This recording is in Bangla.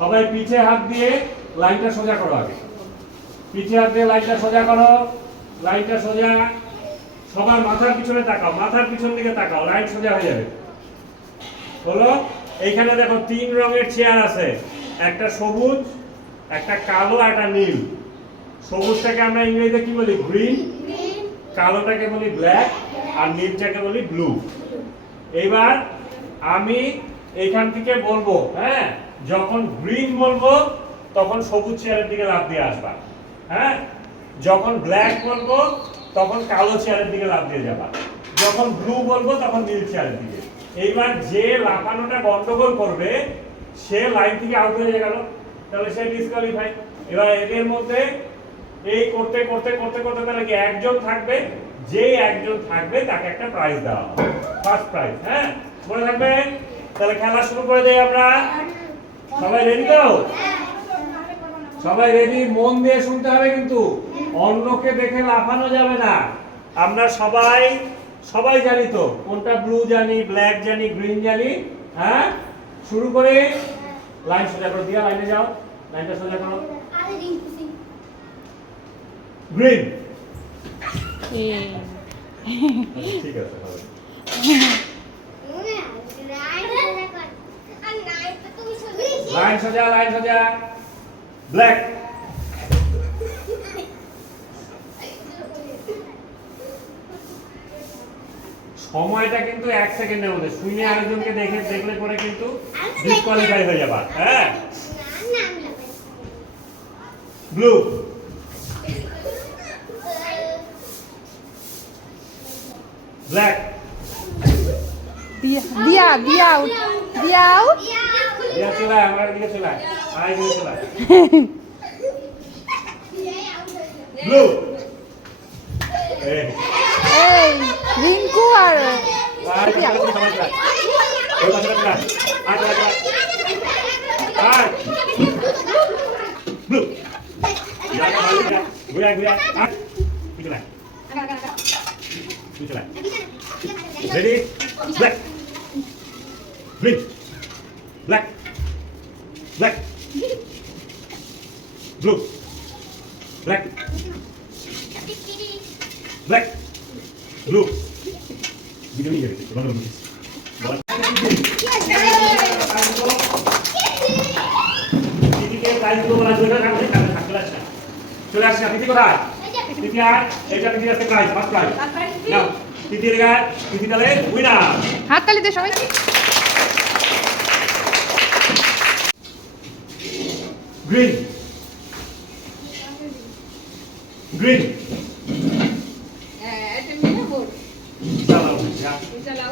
সবাই পিছে হাত দিয়ে লাইনটা সোজা করো আগে। পিছে হাত দিয়ে লাইনটা সোজা করো, লাইনটা সোজা। সবার মাথার পিছনে তাকাও, মাথার পিছন দিকে তাকাও, লাইন সোজা হয়ে যাবে। হলো? এইখানে দেখো 3 রঙের চেয়ার আছে, একটা সবুজ, একটা কালো, একটা নীল। সবুজটাকে আমরা ইংরেজিতে কি বলি? গ্রিন। কালোটাকে বলি ব্ল্যাক, আর নীলটাকে বলি ব্লু। এবার আমি এইখান থেকে বলবো, হ্যাঁ, যখন গ্রিন বলবো তখন সবুজ চেয়ারের দিকে লাফ দিয়ে আসবা, হ্যাঁ। যখন ব্ল্যাক বলবো তখন কালো চেয়ারের দিকে লাফ দিয়ে যাবা। যখন ব্লু বলবো তখন নীল চেয়ারের দিকে। এইবার যে লাফানোটা গন্ডগোল করবে সে লাইন থেকে আউট হয়ে গেল, তাহলে সে ডিসকোয়ালিফাই। এবার এদের মধ্যে এই করতে করতে করতে করতে তাহলে কি একজন থাকবে, যে একজন থাকবে তাকে একটা প্রাইজ দেওয়া হবে, ফার্স্ট প্রাইজ, হ্যাঁ, মনে থাকবে। তাহলে খেলা শুরু করে দেই আমরা। সবাই রেডি তো? সবাই রেডি? মন দিয়ে শুনতে হবে কিন্তু, অন্যকে দেখে লাফানো যাবে না। আমরা সবাই সবাই জানি তো কোনটা ব্লু জানি, ব্ল্যাক জানি, গ্রিন জানি, হ্যাঁ। শুরু করে লাইন সোজা করে দিয়া, লাইনে যাও, লাইনটা সোজা করো। গ্রিন। ঠিক আছে, হবে। লাইন সোজা, লাইন সোজা। ব্ল্যাক। সময়টা কিন্তু 1 সেকেন্ডের মধ্যে, শুনে আরেকজনকে দেখলে পরে কিন্তু ডিসকোয়ালিফাই হয়ে যাবে, হ্যাঁ। ব্লু। ব্ল্যাক। দিয়া আউট। দিয়া চলে আয়, আমার দিকে চলে আয়, আয় দিকে চলে আয়। ব্লু। এই রিঙ্কু আর Ready? Black. Green. Black. Black. Blue. Black. Black. Blue. Video ini jadi. Coba dulu. Ini ke prize গুলো বলা জন্য কাছে থাকতে আছে। চলে আসছে আপনি কোথায়? তিতি আর এইটা তিতি আছে প্রাইজ, ফার্স্ট প্রাইজ। নাও তিতির গায়, তিতি তালে উইনার। হাত তালি দে সবাই। গ্রিন। গ্রিন। এটা নিয়ে বল। চালাও, যা। চালাও।